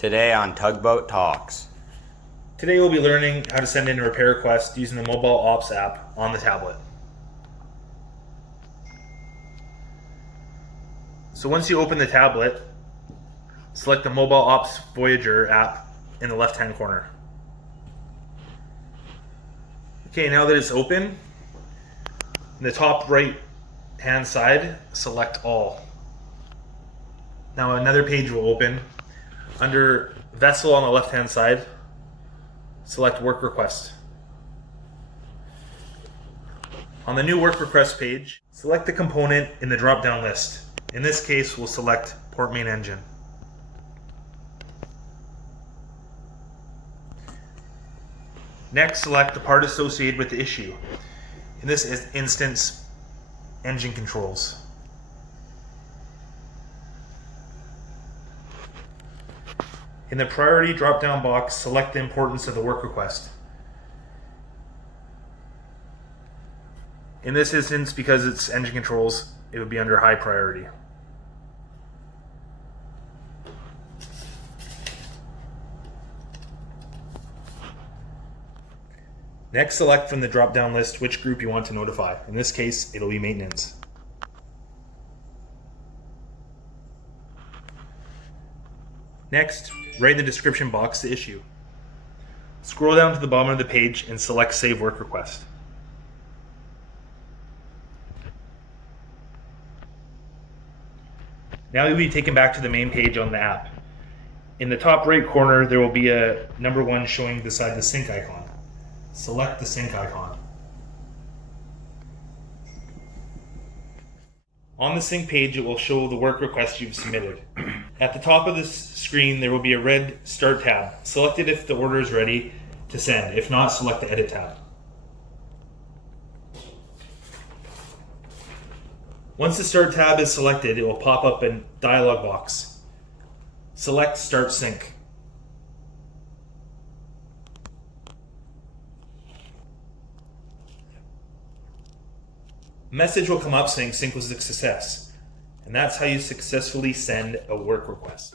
Today on Tug Boat Talks. Today we'll be learning how to send in a repair request using the mobile ops app on the tablet. So once you open the tablet, select the mobile ops Voyager app in the left-hand corner. Okay, now that it's open, in the top right-hand side, select all. Now another page will open. Under Vessel on the left-hand side, select Work Request. On the new Work Request page, select the component in the drop-down list. In this case, we'll select Port Main Engine. Next, select the part associated with the issue. In this instance, engine controls. In the priority drop-down box, select the importance of the work request. In this instance, because it's engine controls, it would be under high priority. Next, select from the drop-down list which group you want to notify. In this case, it'll be maintenance. Next, write in the description box the issue. Scroll down to the bottom of the page and select Save Work Request. Now you'll be taken back to the main page on the app. In the top right corner, there will be a number 1 showing beside the sync icon. Select the sync icon. On the sync page, it will show the work request you've submitted. At the top of this screen, there will be a red Start tab. Select it if the order is ready to send. If not, select the Edit tab. Once the Start tab is selected, it will pop up a dialog box. Select Start Sync. A message will come up saying sync was a success. And that's how you successfully send a work request.